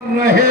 रहे।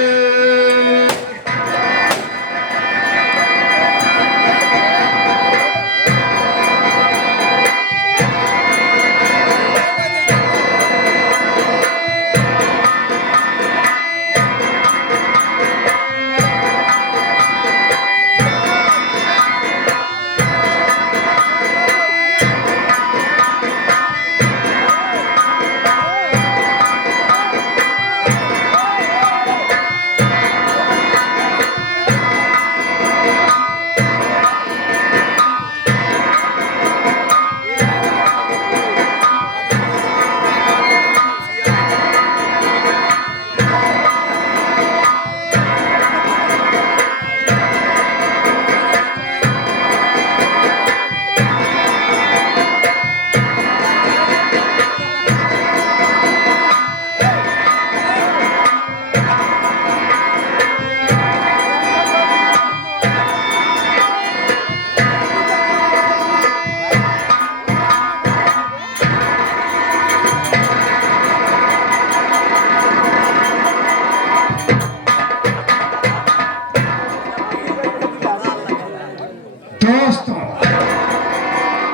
दोस्तों,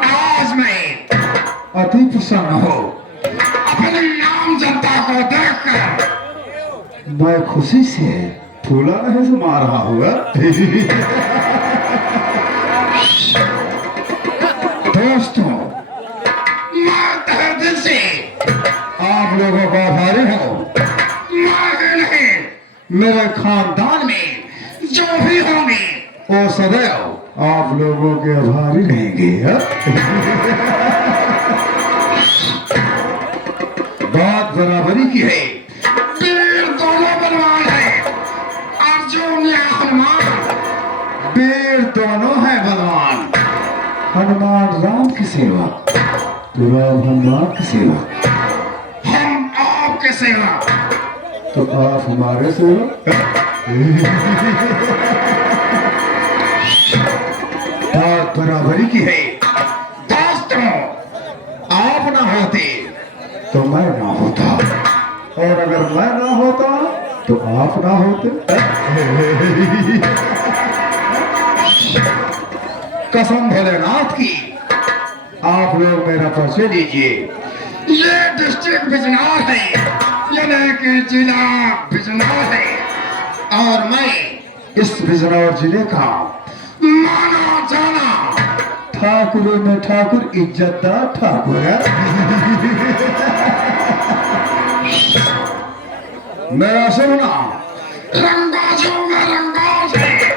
आज मैं अति प्रसन्न हूँ। अपने नाम जनता को देखकर मैं खुशी से फूला नहीं समा रहा हूँ। दोस्तों, मैं तहे दिल से आप लोगों का आभारी हूँ। मैं नहीं, मेरे खानदान में जो भी होंगे वो सदैव आप लोगों के आभारी रहेंगे। बात बराबरी की है। वीर दोनों बलवान है, अर्जुन या हनुमान। वीर दोनों है बलवान। हनुमान राम की सेवा, तो राम हनुमान की सेवा। हम आपके सेवा, तो आप हमारे सेवा। बात बराबरी की है। दोस्तों, आप ना होते तो मैं ना होता, और अगर मैं ना होता तो आप ना होते। कसम भोलेनाथ की, आप लोग मेरा परिचय दीजिए। ये डिस्ट्रिक्ट बिजनौर है, यानी कि जिला बिजनौर है, और मैं इस बिजनौर जिले का माना जाना ठाकुर में ठाकुर, इज्जतदार ठाकुर है। मेरा सुनना, रंगबाजों में रंगबाज है,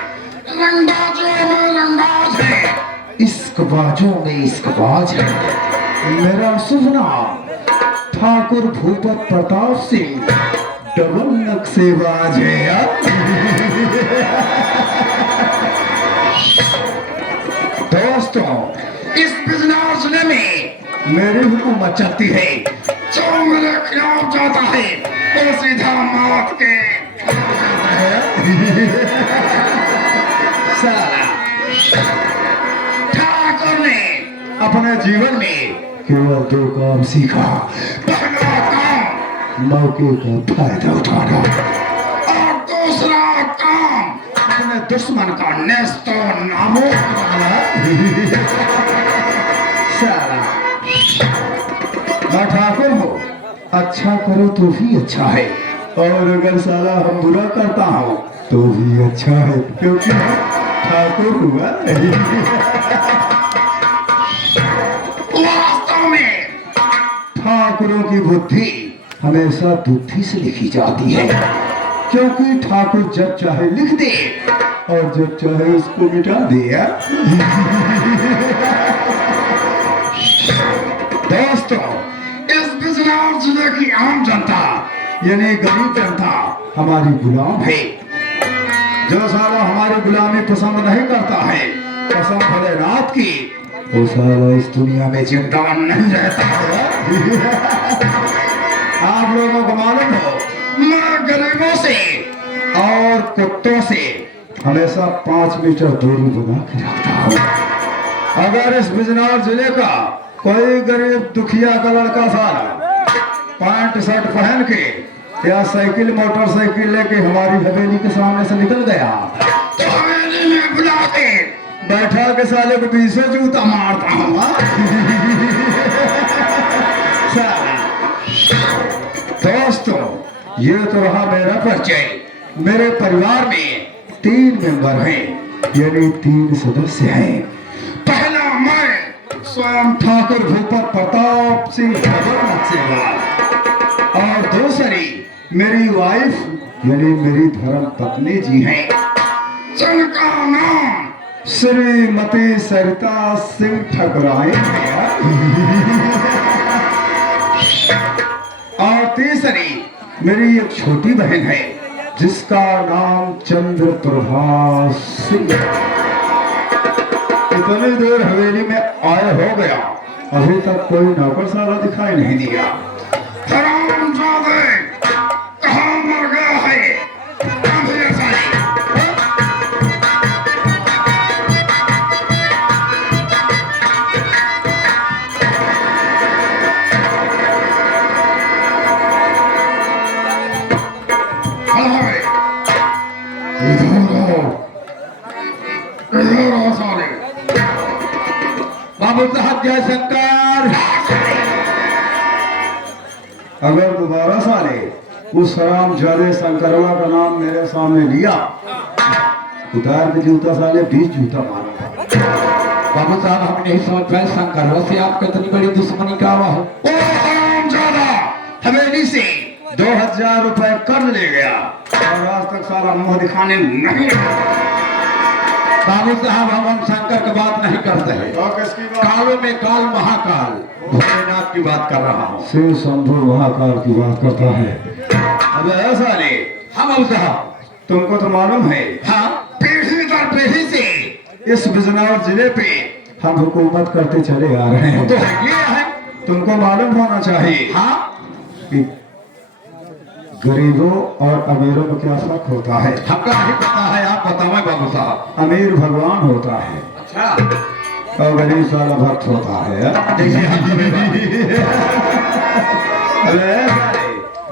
रंगबाजों में रंगबाज है, इश्कबाजों में इश्कबाज है। मेरा सुनना, ठाकुर भूपत प्रताप सिंह डबल नक्शेबाज है। दोस्तों, इस बिजनौर जिले में मेरी हुकूमत चलती है। जो मेरे खिलाफ जाता है वो सीधा मौत के जाता है। साला ठाकुर ने अपने जीवन में केवल दो काम सीखा। पहला काम मौके का फायदा उठाना, और दूसरा काम अपने दुश्मन का नेस्तो नामो बनाना। साला, मैं ठाकुर हूँ, अच्छा करो तो भी अच्छा है, और अगर साला हम बुरा करता हूँ तो भी अच्छा है, क्योंकि ठाकुर हुआ। वास्तव में ठाकुरों की बुद्धि हमेशा बुद्धि से लिखी जाती है, क्योंकि ठाकुर जब चाहे लिख दे और जब चाहे उसको मिटा दे। दोस्तों, इस बिजनौर जिले की आम जनता यानी गरीब जनता हमारी गुलाम है। जो साला हमारी गुलामी पसंद नहीं करता है, कसम भोलेनाथ की, वो साला इस दुनिया में जिंदा नहीं रहता है। आप लोगों को मालूम हो, मैं गरीबों से और कुत्तों से हमेशा 5 मीटर दूरी बना के रखता हूँ। अगर इस बिजनौर जिले का कोई गरीब दुखिया का लड़का साला पैंट शर्ट पहन के क्या साइकिल मोटरसाइकिल लेके हमारी हवेली के सामने से निकल गया? तो हवेली में बुला के बैठा के साले को 20 जूता मारता हूँ। दोस्तों, ये तो रहा मेरा परिचय। मेरे परिवार में 3 मेंबर हैं, यानी 3 सदस्य हैं। पहला मैं स्वयं ठाकुर भूपत प्रताप सिंह नक्सेवाल, और दूसरी मेरी वाइफ यानी मेरी धर्म पत्नी जी हैं, जिनका नाम श्रीमती सरिता सिंह ठकुराइन है। और तीसरी मेरी एक छोटी बहन है, जिसका नाम चंद्र प्रभा सिंह। इतनी देर हवेली में आए हो गया, अभी तक कोई नौकरशाला दिखाई नहीं दिया। हरामजादे, कहाँ मर गया है? बाबू साहब जय शंकर। अगर दोबारा साले उस हरामजादे शंकरवा का नाम मेरे सामने लिया, उतार के जूता साले 20 जूता मारूंगा। बाबू साहब, हम नहीं समझ पाए शंकरवा से आपका इतनी बड़ी दुश्मनी का हुआ हो। ओ हरामजादा हवेली से 2000 रुपए कर्ज ले गया और आज तक सारा मुंह दिखाने नहीं। बाबू साहब, हम शंकर की बात नहीं करते हैं। कालों में काल महाकाल भोलेनाथ की बात कर रहा हूँ। शिव शंभु महाकाल की बात करता है। अब ऐसा ले, हम बाबू साहब, तुमको तो मालूम है, हाँ, पीढ़ी दर पीढ़ी से इस बिजनौर जिले पे हम हुकूमत करते चले आ रहे हैं। तो ये है, तुमको मालूम होना चाहिए, हाँ, कि गरीबों और अमीरों में क्या फर्क होता है। हमको नहीं पता है, आप बताओ बाबू साहब। अमीर भगवान होता है अच्छा, और गरीब साला भक्त होता है। जैसे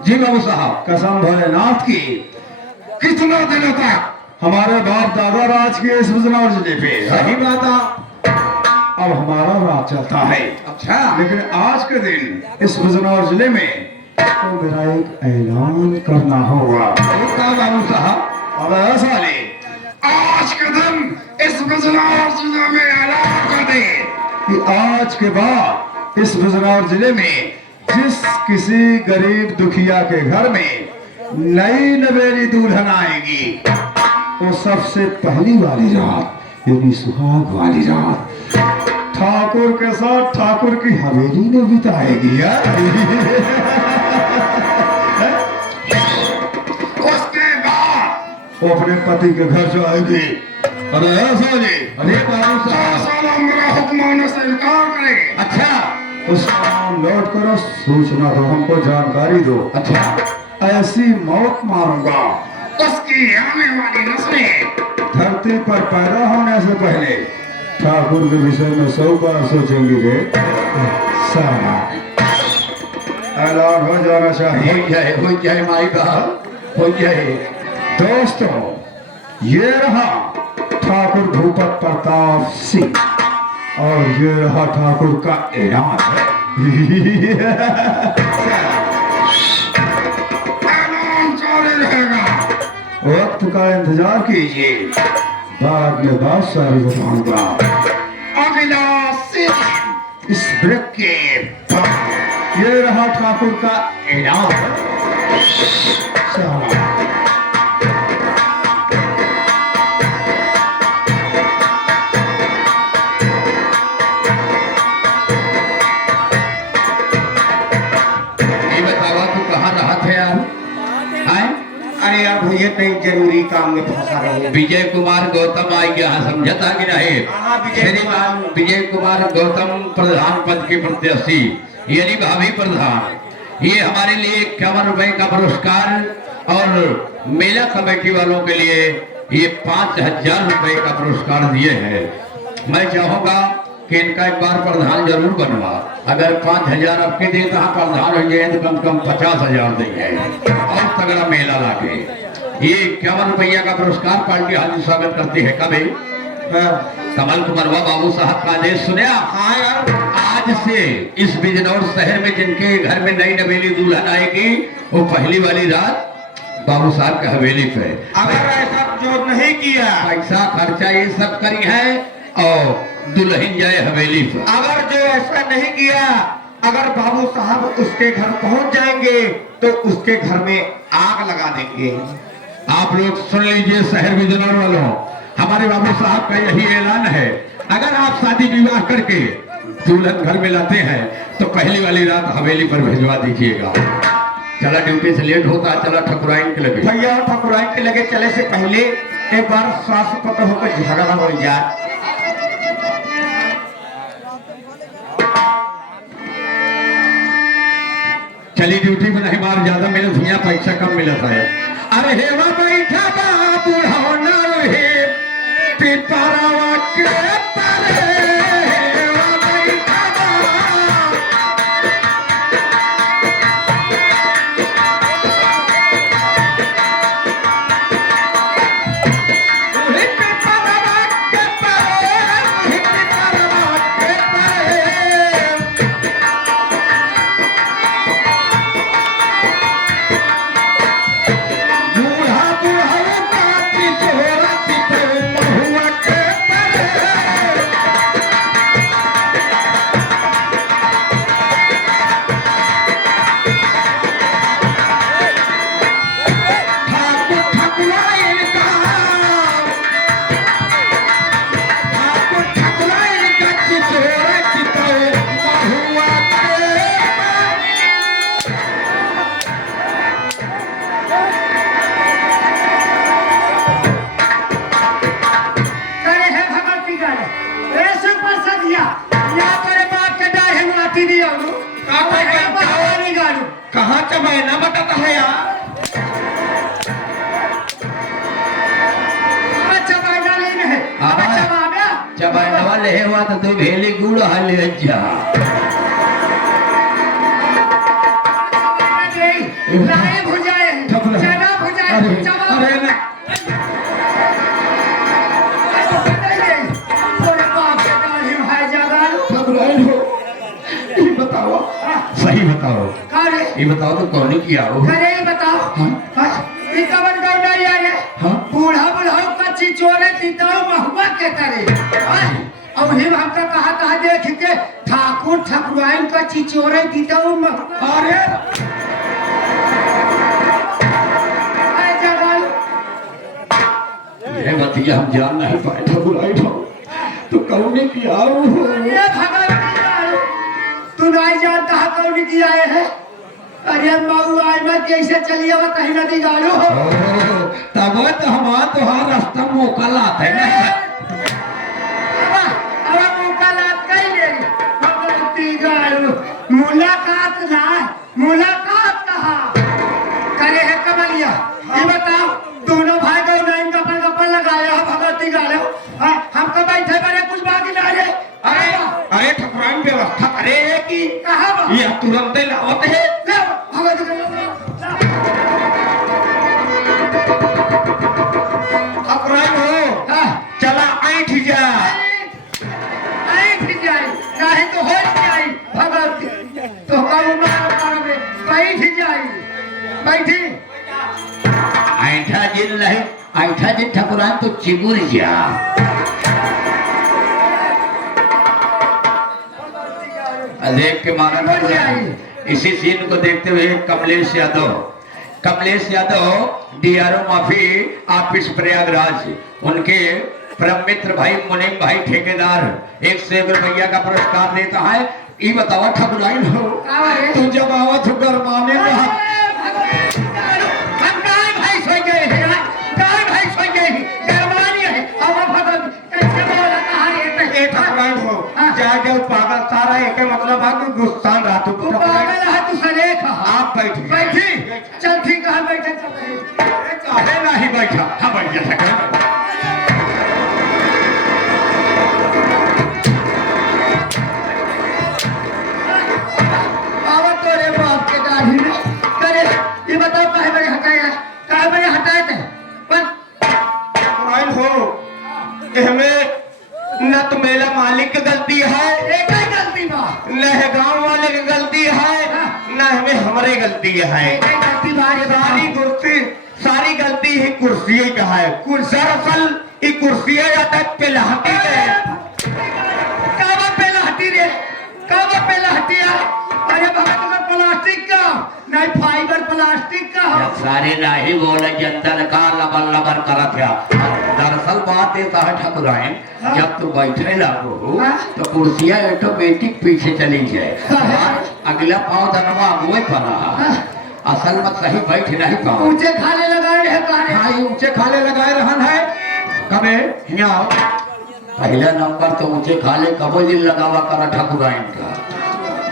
जी बाबू साहब, कसम भोलेनाथ की, कितना दिनों तक हमारे बाप दादा राज के इस बिजनौर जिले पे, सही बात है। अब हमारा राज चलता है। अच्छा, लेकिन आज के दिन इस बिजनौर जिले में तो मेरा एक ऐलान करना होगा। बाबू साहब, अब ऐसा ले, आज के दिन इस बिजनौर जिले में ऐलान कर दे कि आज के बाद इस बिजनौर जिले में जिस किसी गरीब दुखिया के घर में नई नवेली दुल्हन आएगी, वो सबसे पहली वाली रात यानी सुहाग वाली रात ठाकुर के साथ ठाकुर की हवेली में बिताएगी यार। उसके बाद वो अपने पति के घर जाएगी। अरे ऐसा जी, अरे बाबू साहब, मेरा हुक्माने से इनकार करे। अच्छा, उसका नाम नोट करो, सूचना दो, हमको जानकारी दो। अच्छा, ऐसी मौत मारूंगा उसकी आने वाली नस्लें धरती पर पैदा होने से पहले ठाकुर के विषय में 100 बार सोचेंगे रे। साला ऐलान हो जाना चाहिए। हो जाए माई बाप, हो जाए। दोस्तों, ये रहा ठाकुर भूपत प्रताप सिंह और ये रहा ठाकुर का ऐलान। ऐलान जारी रहेगा, वक्त का इंतजार कीजिए, बाद में बात सारी बताऊंगा। अगला सीन इस ब्रेक के बाद ये रहा ठाकुर का ऐलान। अरे यार भैया, कहीं जरूरी काम में फंसा रहे। विजय कुमार गौतम आई यहाँ, समझता कि नहीं? श्रीमान विजय कुमार गौतम प्रधान पद के प्रत्याशी यानी भावी प्रधान, ये हमारे लिए 51 रुपए का पुरस्कार और मेला कमेटी वालों के लिए ये 5000 रुपए का पुरस्कार दिए हैं। मैं चाहूंगा कि इनका एक बार प्रधान जरूर बनवा। अगर 5000 आपके दे तो प्रधान हो जाए तो कम से कम 50,000 देंगे। तगड़ा मेला लागे। ये 51 रुपया का पुरस्कार पार्टी हाजिर स्वागत करती है। कभी कमल कुमारवा बाबू साहब का आदेश सुने। हाँ यार, आज से इस बिजनौर शहर में जिनके घर में नई नवेली दुल्हन आएगी वो पहली वाली रात बाबू साहब के हवेली पे। अगर ऐसा जो नहीं किया, पैसा खर्चा ये सब करी है और दुल्हन जाए हवेली पे। अगर जो ऐसा नहीं किया, अगर बाबू साहब उसके घर पहुंच जाएंगे तो उसके घर में आग लगा देंगे। आप लोग सुन लीजिए शहर बिजनौर वालों, हमारे बाबू साहब का यही ऐलान है, अगर आप शादी विवाह करके दुल्हन घर में लाते हैं तो पहली वाली रात हवेली पर भिजवा दीजिएगा। चला ड्यूटी से लेट होता, चला ठकुराइन के लगे। भैया ठकुराइन के लगे चले से पहले एक बार सास पता होकर झगड़ा हो जाए। चली ड्यूटी में नहीं, मार ज्यादा मिलत भैया, पैसा कम मिलता है। अरे हेवा बैठा बा बुढ़ाओ ना रहे पिपरावा के परे, हेवा बैठा बा। उही पिपरावा के परे, उही पिपरावा के परे। बूढ़ा बूढ़ा काटी तोरा पितो महुआ के परे। ठाकुर ठकुराइन का, ठाकुर ठकुराइन का चितोरा पितो महुआ के परे। करे है भगवती गाले ऐसे पर सदिया या करे बाप के डाहे माटी दिया नु का है बावरी गालू कहाँ चबायना बताता है यार। बच्चा बाइना लेने है हाँ। बच्चा बाबा चबाने वाले है हुआ तो तू भेली गुड़ हाले जा। लाए भुजाए ठकुरा। चना भुजाए अरे चबा अरे ना, पूरे बाप के डाहे भाई जागालू ठकुराइन हो, ये बताओ, सही बताओ, करे ये बताओ तो कौन किया हो? करे बताओ हाँ? ये कवन गौड़ा यार हाँ? बूढ़ा बुढ़ाऊ कच्ची चोरे तीताऊ महुआ के करे अब हिम हमका कहा देख के ठाकुर ठकुराइन का चिचोरे तीताऊ महुआ अरे जगालू ये बतिया हम जान नहीं पाए ठकुराइन हो, तो कौन किया हो? अरे भगवती गालू तू नहीं जानता है कौन किया है। अरे मऊ आई मैं कैसे चली आवा कहीं नदी गालू हो तब तो हमारा तुहार रास्ता मौका लाते है ना। अब मुलाकात कई लेगी भगवती गालू मुलाकात ना मुलाकात कहा करे है कमलिया ये बताओ दोनों भाई को नहीं कपल कपल लगाया है भगवती गालू हमको बैठे बड़े कुछ बाकी ना रे अरे अरे ठकुराइन व्यवस्था करे कि कहा ये तुरंत ही लावत है। ले भगवती गालू ठकुराइन हो चला ऐठ जा। नहीं तो हो जाए भगवती तो कब मार में बैठ जाए बैठी ऐठा जिन नहीं, ऐठा जिन ठकुराइन तो चिबुर जा। देख के मारा ठकुराइन। इसी सीन को देखते हुए कमलेश यादव डीआरओ माफी ऑफिस प्रयागराज, उनके परम मित्र भाई मुनीम भाई ठेकेदार 101 रुपया का पुरस्कार देता है। ये बताओ ठकुराइन हो, तू जब आवत हो गरमाने में हम गाय भाई सो गए हैं गाय भाई सो गए हैं गरमानी है अब भगवती कैसे बोला कहा ए ठकुराइन हो जा जाओ पागल सारा एक मतलब आ तू गुस्सान रहा तू तू पागल है तू सलेख आप बैठ बैठी चल ठीक है बैठे काहे नहीं बैठा। हाँ बैठ जा ठकुराइन। आवा तोरे बाप के दाढ़ी में करे ये बताओ काहे बड़े हटाए मेरा मालिक की गलती है, एक ही गलती बा, न है गांव वाले की गलती है, न हमें हमारे गलती है। एक ही गलती बा ये बा। सारी गलती ही कुर्सी का है। दरअसल ये कुर्सी जाता है पिलाहटी के। कावा पहला हटी रे, कावा पहला हटिया। अरे भगत का प्लास्टिक का, नहीं फाइबर प्लास्टिक का हो। सारे नाही बोले जनता का लबर लबर करत है। दरअसल बात ये है ठाकुराइन, जब तू बैठे लागो हो तो कुर्सियां एक बेटी पीछे चली जाए, अगला पाँव धनवा हुए पड़ा, असल में सही बैठ नहीं पाओ। ऊंचे खाले लगाए रहे कारे। हाँ ऊंचे खाले लगाए रहन है। कबे यहाँ पहला नंबर तो ऊंचे खाले कबो दिन लगावा करा ठाकुराइन का।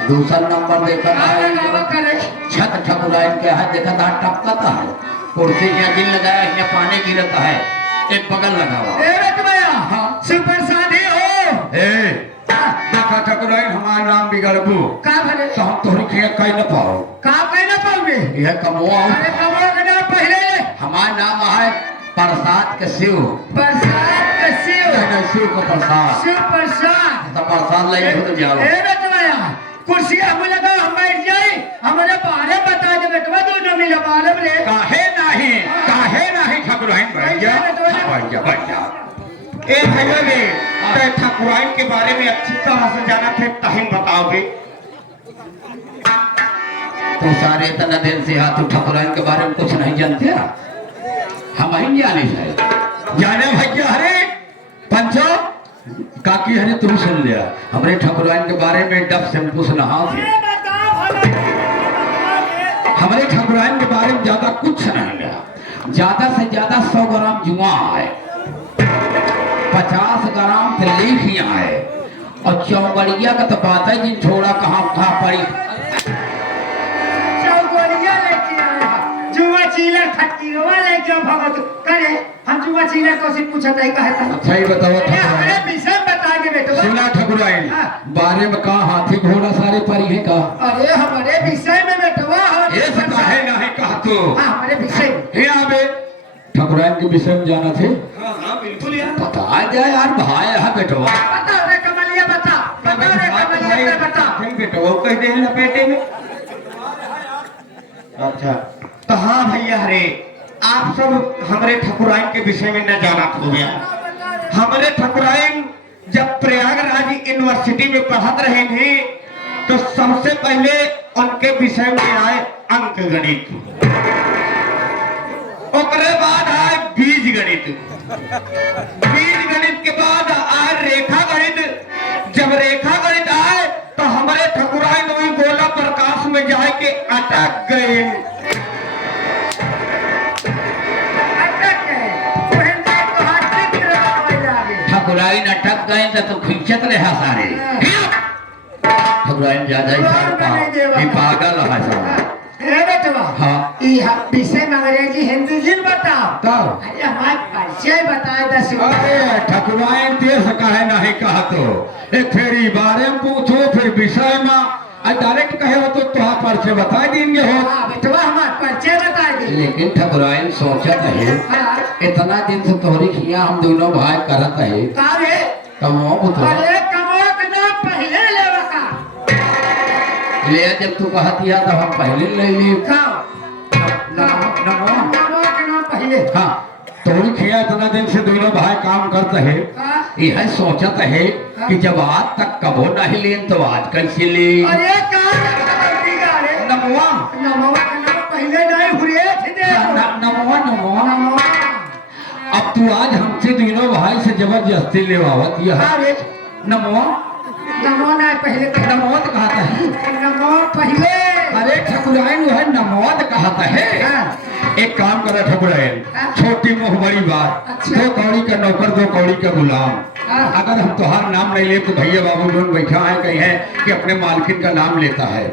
दूसरा नंबर देखा है छत ठाकुराइन के है, देखा था टपकता है। कुर्सी यहाँ दिन लगाया यहाँ पानी गिरता है, एक बगल लगावा। ए रतमया, हाँ। सुपर शादी हो। ए देखा ठाकुराइन हमारा नाम बिगड़बू का भले तो हम तोहरी के कह न पाओ। का कह ना पाओगे? यह कमोआ अरे कमो का नाम पहले ले। हमारा नाम है प्रसाद के शिव। प्रसाद का शिव। नहीं, शिव को प्रसाद। शिव प्रसाद। तो प्रसाद ले तो जाओ। ए रतमया, कुर्सी हम लगा, हम बैठ जाए, हमारे बारे बता दे बेटवा, दोनों मिला बारे रे। काहे नहीं ठाकुराइन बैठ जा, बैठ जा, बैठ जा। ए भैया ने तो ठाकुराइन के बारे में अच्छी तरह से जाना थे, तहिन बताओगे। तो सारे इतना दिन से हाथ ठाकुराइन के बारे में कुछ नहीं जानते, हम ही जाने जाने भैया। हरे पंचो काकी हरे तुम सुन लिया, हमरे ठाकुराइन के बारे में डब से पूछ नहा थे। हमारे ठाकुराइन के बारे में ज्यादा कुछ नहीं लिया, ज्यादा से ज्यादा 100 ग्राम जुआ है, 50 ग्राम तेलिखियां है, और चौगड़िया का तो बात है जिन छोड़ा कहाँ पड़ी। चौगड़िया लेके आया, जुआ चीला खटकीवा लेके भगत करे। हम जुआ चीला को से पूछत है कहता। अच्छा ही बताओ हमारे विषय बता दे बेटो। सुना ठाकुराइन बारे में कहा हाथी घोड़ा सारे परी है का। अरे हमारे विषय में बेटवा ये सब काहे नहीं कहा तो। हमारे विषय हे आबे ठाकुराइन के विषय में जाना थे। हाँ बिल्कुल यार, बता दे यार भाई है बेटवा। बता रे कमलिया, बता रे कमलिया, बता बेटवा कह दे लपेटे में। अच्छा तो हाँ भैया, हरे आप सब हमारे ठाकुराइन के विषय में न जाना हो गया। हमारे ठाकुराइन जब प्रयागराज यूनिवर्सिटी में पढ़त रहे थे तो सबसे पहले उनके विषय में आए अंक गणित, उसके बाद आए बीज गणित, बीज गणित के बाद आए रेखा गणित। जब रेखा गणित आए तो हमारे ठाकुराइन वही गोला प्रकाश में जाए के अटक गए। ठाकुराइन अटक गए तो खिंचत रहा सारे। ठाकुराइन ज्यादा ही पागल है सब। हाँ विषय में अंग्रेजी हिंदी जिन बताओ। तब अरे हमारे परिचय बताए 10। अरे ठाकुराइन देश काहे नहीं कहा तो एक फेरी बारे में पूछो, फिर विषय में डायरेक्ट कहे हो तो तुहा परिचय बता देंगे हो। बेटवा हमारा परिचय बता दे। लेकिन ठाकुराइन सोचत है इतना दिन से तोहरी खिया हम दोनों भाई करत है कारे कमो बुतो। अरे कमो के नाम पहले लेवा का ले जब तू कहती है तो हम पहले ले ली। नमो के नाम पहले। हाँ तोहरी खिया इतना दिन से दोनों भाई काम करते है, यह सोचत है कि जब आज तक कबो नहीं लेन तो आज कैसे ले। अरे नमवा नमो के नाम पहले नहीं हुए थे। नमवा नमवा नमो अब तू आज हमसे दोनों भाई से जबरदस्ती लेवावत यह नमवा नमो ना पहले नमोद कहता है। नमो पहले। अरे ठाकुराइन वह नमोद कहता है। एक काम करा ठाकुराइन, छोटी मुँह बड़ी बात, 2 कौड़ी का नौकर 2 कौड़ी का गुलाम। अगर हम तुहार नाम नहीं ले तो भैया बाबू लोग बैठा है कहीं है कि अपने मालकिन का नाम लेता है।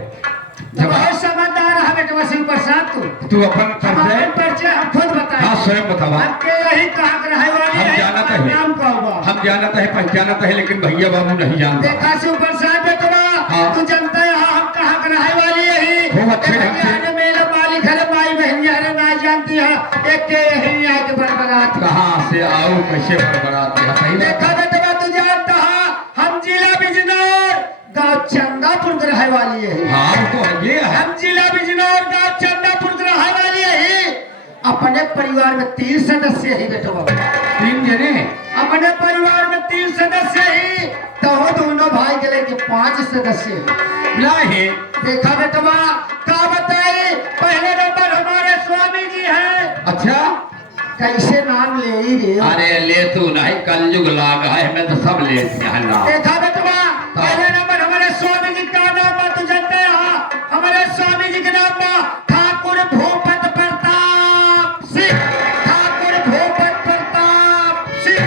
बहुत समझदार है बेटा सिंह प्रसाद तू अपन परिचय हम खुद बताए। हाँ स्वयं बतावा। आपके यही कहा रहे वाली हम है, जानते हैं, नाम कहूँगा। हम जानते हैं पहचानते हैं, लेकिन भैया बाबू नहीं जानते। देखा सिंह प्रसाद बेटवा, हाँ। तू जानता है हम कहा रहे वाली यही। खूब अच्छे ढंग से। मेरा मालिक है, माई बहन है ना जानती है, एक के यही आके बड़बड़ाती। कहाँ से आओ कैसे बड़बड़ाते हैं। देखा बेटवा तू जानता है चंदापुर के रहे वाली है। हाँ तो ये है। हम जिला बिजनौर गांव चंदापुर के रहे वाली है। अपने परिवार में 3 सदस्य है बेटवा। 3 जने? अपने परिवार में 3 सदस्य ही तो वो दोनों भाई के लेके 5 सदस्य नहीं देखा बेटवा का बताई। पहले नंबर हमारे स्वामी जी हैं। अच्छा कैसे नाम ले ही रे। अरे ले तू नहीं, कलयुग लाग है, मैं तो सब ले ना। देखा बेटवा पहले नंबर हमारे स्वामी जी का नाम बा तू जानते हैं। हमारे स्वामी जी के नाम बा ठाकुर भूपत प्रताप सिंह। ठाकुर भूपत प्रताप सिंह।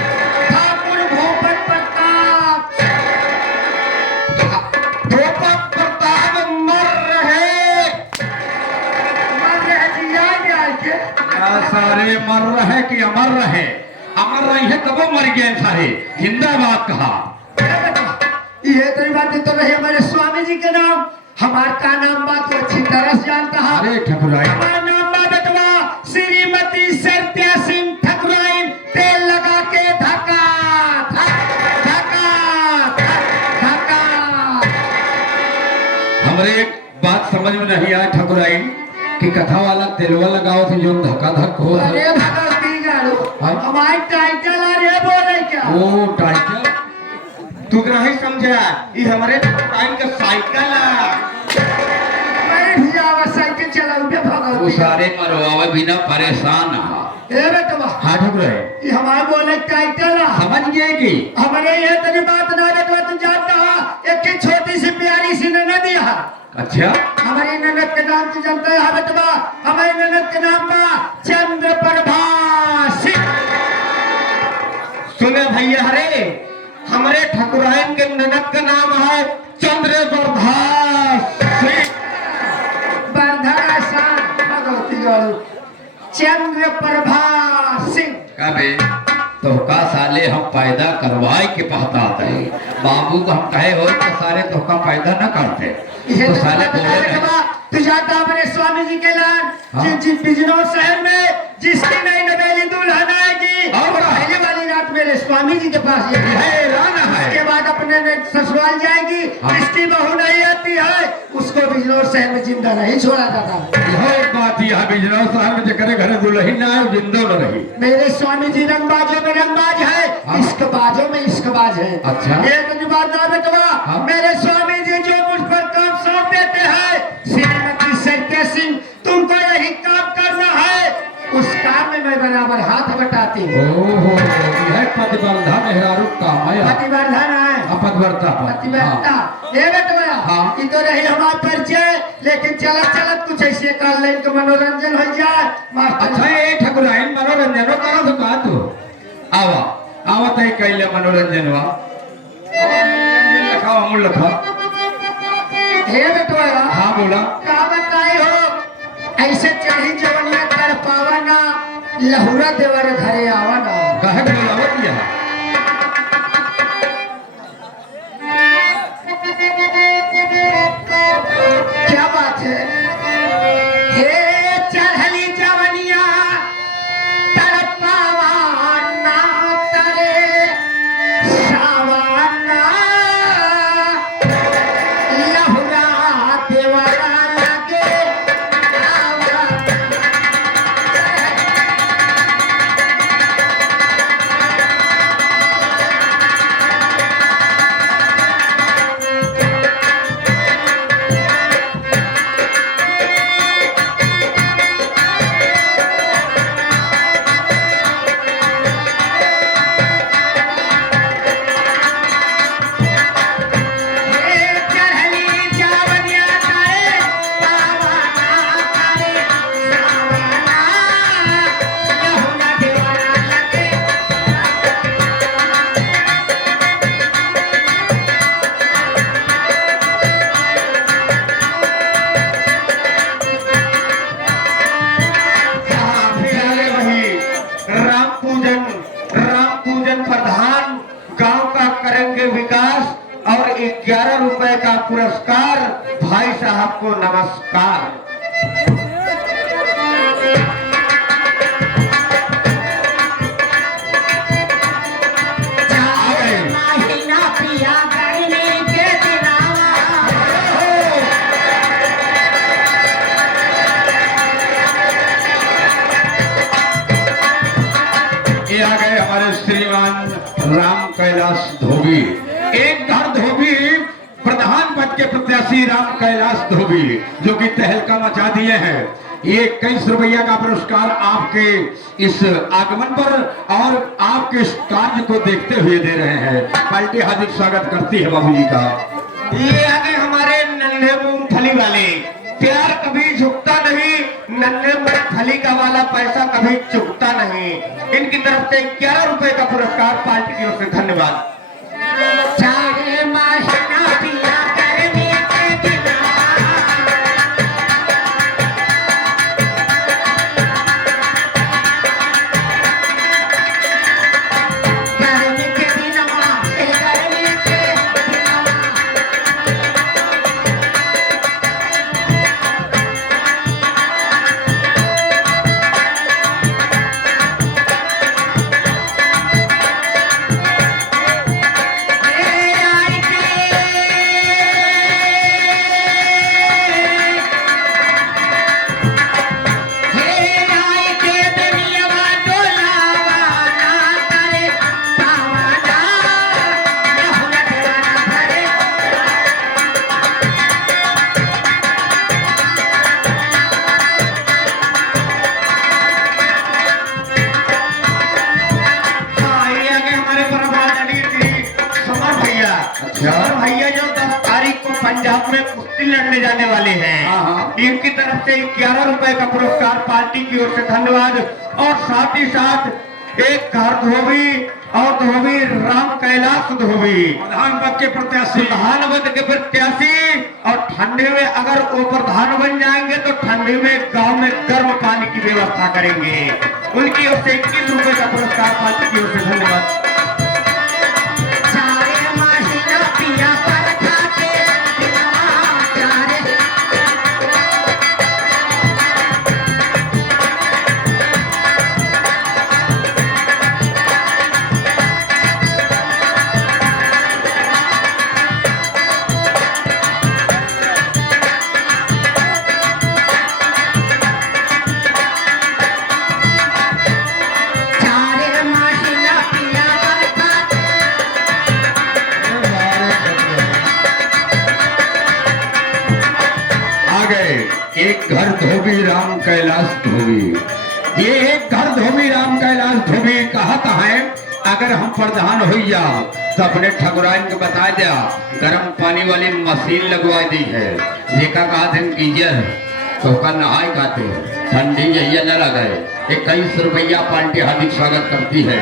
ठाकुर भूपत प्रताप भूपत प्रताप मर रहे जिया गया के सारे मर रहे कि अमर रहे? अमर रही है कब मर गए सारे, जिंदाबाद कहा। ये तेरी बात तो नहीं। हमारे स्वामी जी के नाम हमार का नाम बात तो अच्छी तरह से जानता है। अरे ठकुराइन हमारा नाम बा बेटवा श्रीमती सत्या सिंह ठकुराइन। तेल लगा के धक्का धक्का धक्का। हमरे एक बात समझ में नहीं आया ठकुराइन कि कथा वाला तेलवा लगाओ तो जो धक्का धक हो। अरे भगवती गाड़ो हाँ? हमारी टाइटल आ रहे बोले क्या। ओ टाइटल तू नहीं समझा, ये हमारे टाइम का साइकिल है। मैं भी आवा साइकिल चलाऊ बे वो भगवती। सारे मरवावे बिना परेशान हा। ए बेटवा हाँ ठकुराइन ये हमारे बोले टाइटल है। समझ गए कि हमारे ये तेरी बात ना बेटवा तू जानता है। एक ही छोटी सी प्यारी सी ननद है। अच्छा हमारी ननद के नाम तू जानता है बेटवा। हमारी ननद के नाम बा चंद्रप्रभा सिंह। सुने भैया, हरे हमारे ठकुराइन के ननद का नाम है चंद्रप्रभा सिंह। बरधरा भगवती गौरी चंद्रप्रभा सिंह। कबे तो का साले हम पैदा करवाए के पहताते हैं। बाबू को हम कहे हो तो सारे तो का पैदा न करते ये तो तो साले बोले नहीं। तू जानता हमारे स्वामी जी के लान हाँ? बिजनौर शहर में जिसकी नई नवेली दुल्हन आएगी और पहले वाली रात मेरे स्वामी जी के पास ये हैरान है। उसके बाद अपने ससुराल जाएगी। हाँ? जिसकी बहू नहीं आती है उसको बिजनौर शहर में जिंदा नहीं छोड़ा जाता। यह एक बात यह बिजनौर साहब में जकरे घरे दुल्हन ना आए जिंदो न रही। मेरे स्वामी जी रंगबाजों में रंगबाज है। हाँ? इश्कबाजों में इश्कबाज है। अच्छा। ये तो बात ना बेटवा। हाँ? मेरे स्वामी जी जो मुझ पर काम सौंप देते हैं श्रीमती सत्या सिंह तुमको यही काम करना है। उस काम में मैं बराबर हाथ बटाती हूँ। ओहो यह पतिवर्धा मेहरारू काम है। पतिवर्धन है। अपदवर्ता पतिवर्ता ये बेटवा। हाँ। ये तो रही हमारा परिचय। लेकिन चलत चलत कुछ ऐसे कर ले तो मनोरंजन हो जाए मास्टर। अच्छा ये ठकुराइन मनोरंजन करो तो का तू आवा आवा तय कैले मनोरंजन वा लखा अमूल लखा। हे बेटवा हाँ बोला का बताई हो ऐसे चढ़ी जवनिया कर पावा ना लहुरा देवर घरे आवा ना। कहे बोलावत दिया क्या बात है। हे चढ़ली जवनिया तड़पावा ना तरे सावाना लहुरा देवरा लगे आवा। राम पूजन प्रधान गांव का करेंगे विकास और 11 रुपए का पुरस्कार। भाई साहब को नमस्कार। महीना पिया करने के दिनावा राम कैलाश धोबी। एक घर धोबी प्रधान पद के प्रत्याशी राम कैलाश धोबी जो कि तहलका मचा दिए हैं। ये 21 रुपया का पुरस्कार आपके इस आगमन पर और आपके इस कार्य को देखते हुए दे रहे हैं। पार्टी हार्दिक स्वागत करती है बाबू जी का। ये आगे हमारे नन्हे मूंगफली वाले, प्यार कभी झुकता नहीं, नन्हे मूंगफली का वाला पैसा कभी चुकता नहीं। इनकी तरफ से 11 रुपए का पुरस्कार पार्टी की ओर से धन्यवाद। चाहे महीना पिया करने के बिना, करने के बिना, करने के बिना। समर भैया जो 10 तारीख को पंजाब में कुश्ती लड़ने जाने वाले हैं, इनकी तरफ से 11 रुपए का पुरस्कार पार्टी की ओर से धन्यवाद। और साथ ही साथ एक घर धोबी और धोबी राम कैलाश धोबी प्रधान पद के प्रत्याशी, प्रधान पद के प्रत्याशी। और ठंडे में अगर वो प्रधान बन जाएंगे तो ठंडे में गांव में गर्म पानी की व्यवस्था करेंगे। उनकी ओर से 21 रुपए का पुरस्कार पार्टी की ओर से धन्यवाद। एक घर धोबी राम कैलाश धोबी। ये एक घर धोबी राम कैलाश धोबी कहता है अगर हम प्रधान हो जाओ तो अपने ठकुराइन को बता दिया गर्म पानी वाली मशीन लगवा दी है। जेका कहा दिन गीजर तो का नहाय खाते ठंडी यही न लगे। 21 रुपया पार्टी हार्दिक स्वागत करती है।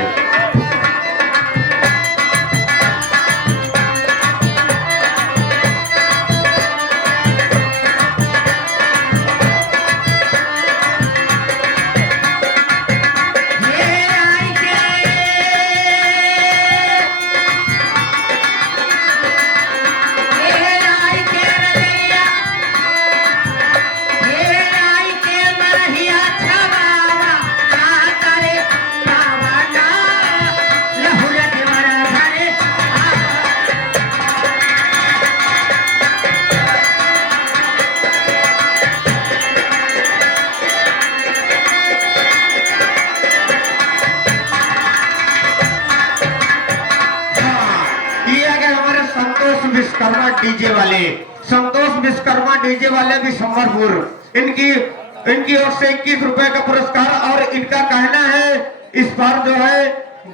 विश्वकर्मा डीजे वाले, संतोष विश्वकर्मा डीजे वाले भी संबलपुर, इनकी ओर से 21 रुपए का पुरस्कार। और इनका कहना है इस बार जो है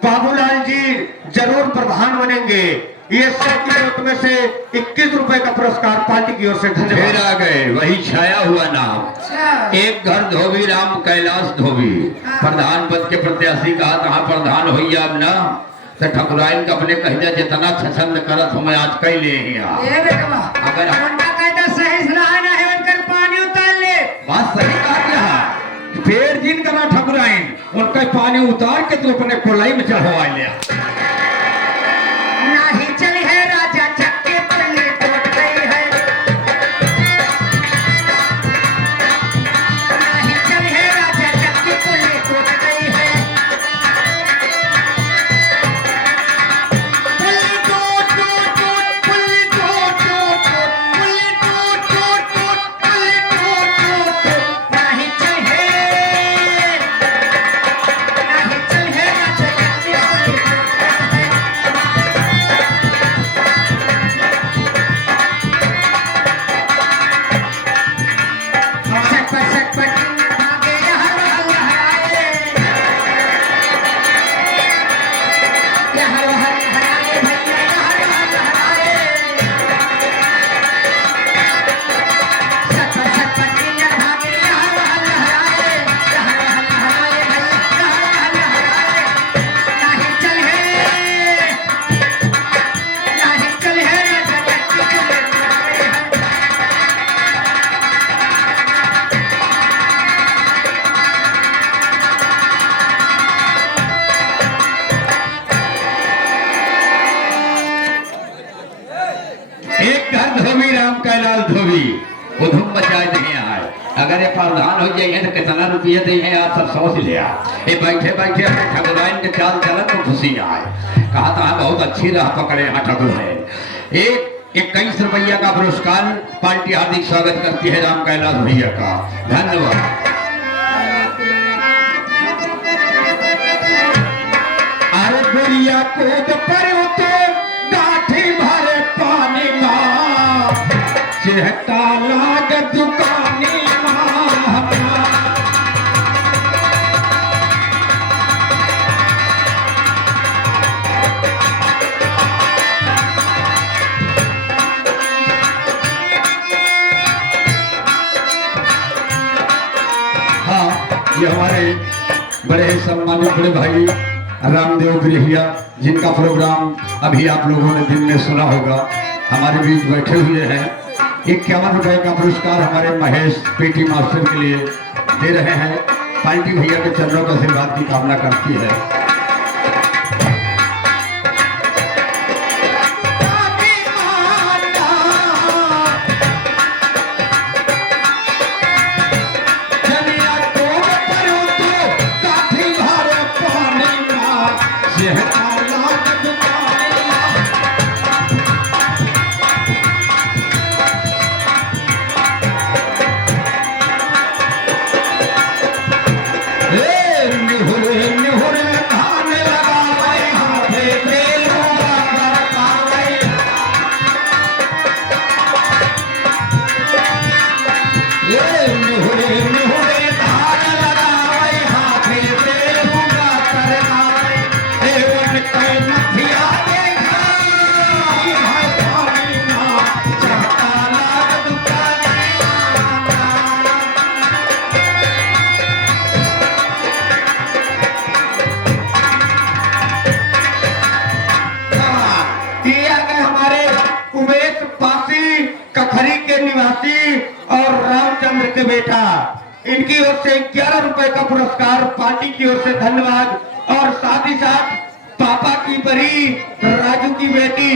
बाबूलाल जी जरूर प्रधान बनेंगे। ये 100 की नोट में से 21 रुपए का पुरस्कार पार्टी की ओर से धन्यवाद। आ गए वही छाया हुआ नाम। एक घर धोबी राम कैलाश धोबी प्रधान पद के प्रत्याशी कहा कहा प्रधान हो अब ना तो ठकुराइन का अपने कह दिया जितना छंद करत हो मैं आज कह ले अगर पानी उतार ले। बात सही कहा पेड़ जिन करा ठकुराइन उनका पानी उतार के तो अपने कोलाई में चढ़वा लिया। नहीं चली है राजा चक्के पल्ले टूट गई है, नहीं चली है राजा चक्के पल्ले टूट गई है। पुल्ली टूट टूट टूट पुल्ली टूट टूट टूट पुल्ली टूट टूट टूट पुल्ली टूट टूट टूट नहीं चली है राजा चक्के पल्ले टूट गई है। उधम बचाए नहीं आए। अगर ये प्रधान हो जाइए तो कितना रुपये दे हैं आप सब सोच लिया। ये बैठे बैठे अपने ठकुराइन के चाल चलन तो खुशी आए। कहा था बहुत अच्छी राह पकड़े यहाँ ठकुराइन। एक 21 रुपया का पुरस्कार पार्टी हार्दिक स्वागत करती है राम कैलाश भैया का। धन्यवाद। अरे गुड़िया कूद पर तो गाठी भरे पानी माँ चेहटा लाग दुकानी ये हमारे बड़े सम्मानित बड़े भाई रामदेव गृहिया जिनका प्रोग्राम अभी आप लोगों ने दिन में सुना होगा, हमारे बीच बैठे हुए हैं। 51 रुपए का पुरस्कार हमारे महेश पीटी मास्टर के लिए दे रहे हैं। पार्टी भैया के चरणों का आशीर्वाद की कामना करती है। और रामचंद्र के बेटा, इनकी ओर से 11 रुपए का पुरस्कार पार्टी की ओर से धन्यवाद। और साथ ही साथ पापा की परी राजू की बेटी,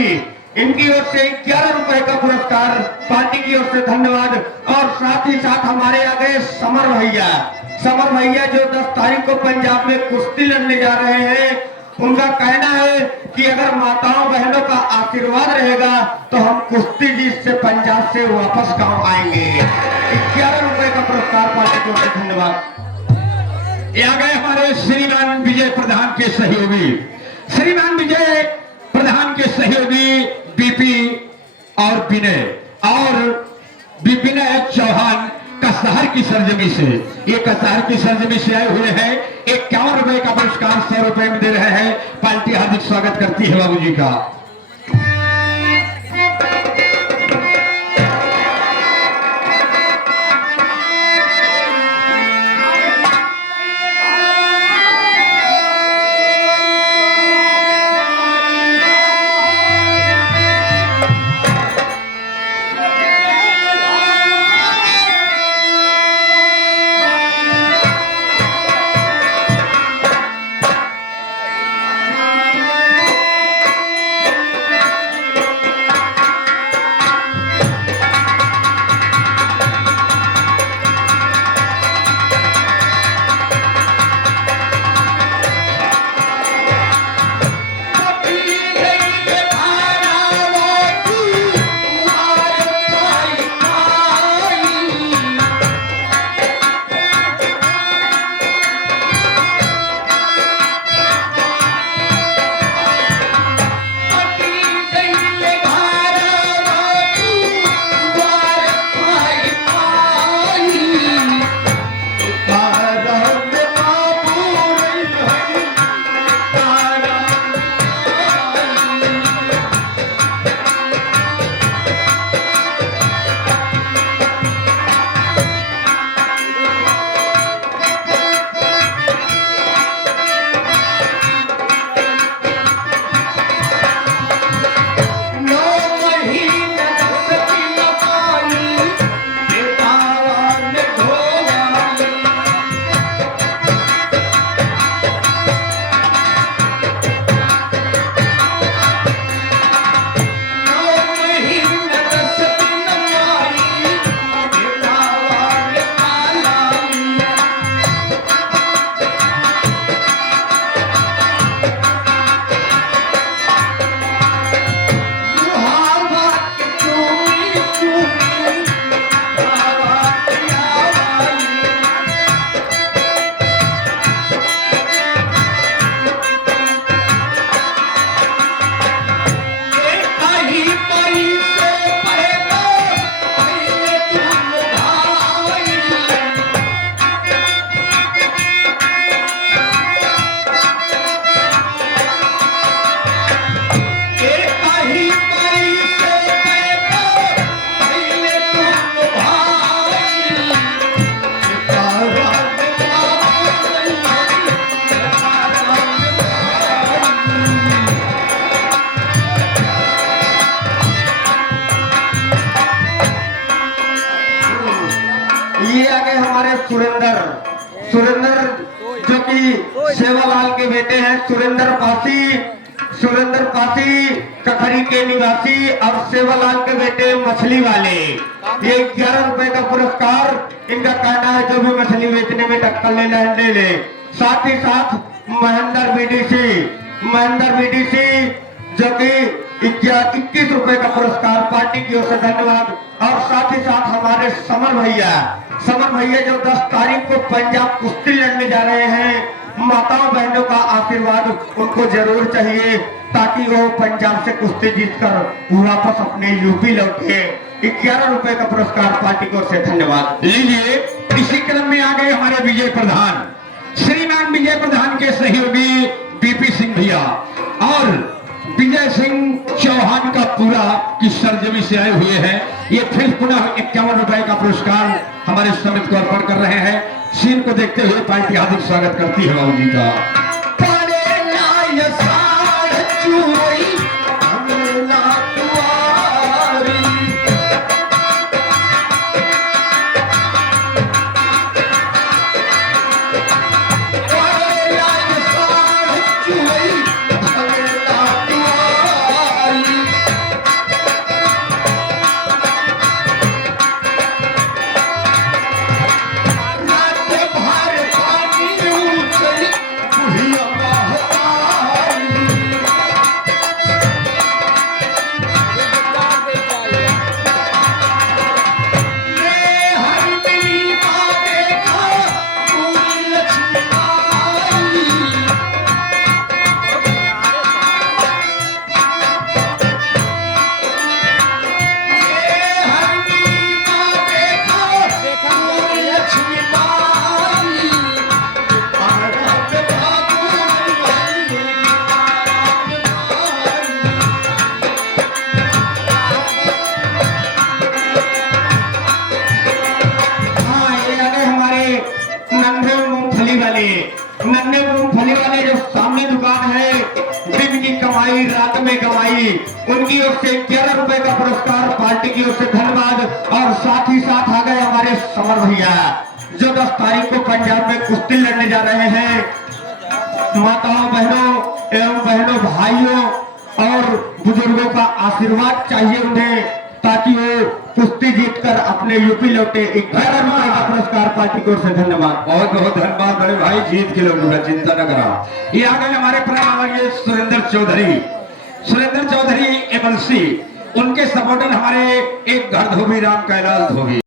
इनकी ओर से 11 रुपए का पुरस्कार पार्टी की ओर से धन्यवाद। और साथ ही साथ हमारे आगे समर भैया जो 10 तारीख को पंजाब में कुश्ती लड़ने जा रहे हैं, उनका कहना है कि अगर माताओं बहनों का आशीर्वाद रहेगा तो हम कुश्ती जीत से पंजाब से वापस गांव आएंगे। 11 रुपए का पुरस्कार पार्टी को धन्यवाद। ये आ गए हमारे श्रीमान विजय प्रधान के सहयोगी, श्रीमान विजय प्रधान के सहयोगी बीपी और विनय चौहान कसार की सरजमी से, ये कसार की सरजमी से आए हुए हैं। 51 रुपए का पुरस्कार 100 रुपए में दे रहे हैं। पार्टी हार्दिक स्वागत करती है बाबू जी का। सुरेंद्र जो कि सेवालाल के बेटे हैं। सुरेंद्र पासी कखरी के निवासी और सेवालाल के बेटे मछली वाले। ये 11 रुपए का पुरस्कार। इनका कहना है जो भी मछली बेचने में टक्कर ले ले। साथ ही साथ महेंद्र बीडीसी जो कि 21 रुपए का पुरस्कार पार्टी की ओर से धन्यवाद। और साथ ही साथ हमारे समर भैया जो 10 तारीख को पंजाब कुश्ती लड़ने जा रहे हैं। माताओं बहनों का आशीर्वाद उनको जरूर चाहिए ताकि वो पंजाब से कुश्ती जीतकर वापस अपने यूपी लौटे। 11 रुपए का पुरस्कार पार्टी की ओर से धन्यवाद। लीजिए, इसी क्रम में आ गए हमारे विजय प्रधान, श्रीमान विजय प्रधान के सहयोगी बीपी सिंह भैया और विजय सिंह चौहान का पूरा की सरजमी से आए हुए हैं। ये फिर पुनः 51 रुपए का पुरस्कार हमारे समिति को अर्पण कर रहे हैं। सीन को देखते हुए पार्टी हार्दिक स्वागत करती है बाबू जी का। नन्हे मूंगफली वाले जो सामने दुकान है, दिन की कमाई रात में गवाई, उनकी ओर से 11 रुपए का पुरस्कार पार्टी की ओर से धन्यवाद। और साथ ही साथ आ गए हमारे समर भैया जो 10 तारीख को पंजाब में कुश्ती लड़ने जा रहे हैं। माताओं बहनों भाइयों और बुजुर्गों का आशीर्वाद चाहिए उन्हें ताकि वो कुश्ती जीतकर अपने यूपी लौटे। 11 रुपए का पुरस्कार पार्टी की ओर से धन्यवाद। बहुत बहुत धन्यवाद बड़े भाई, जीत के लौटूंगा, चिंता न करा। ये आ गए हमारे प्रणाम सुरेंद्र चौधरी MLC, उनके सपोर्टर हमारे एक घर धोबी राम कैलाश धोबी।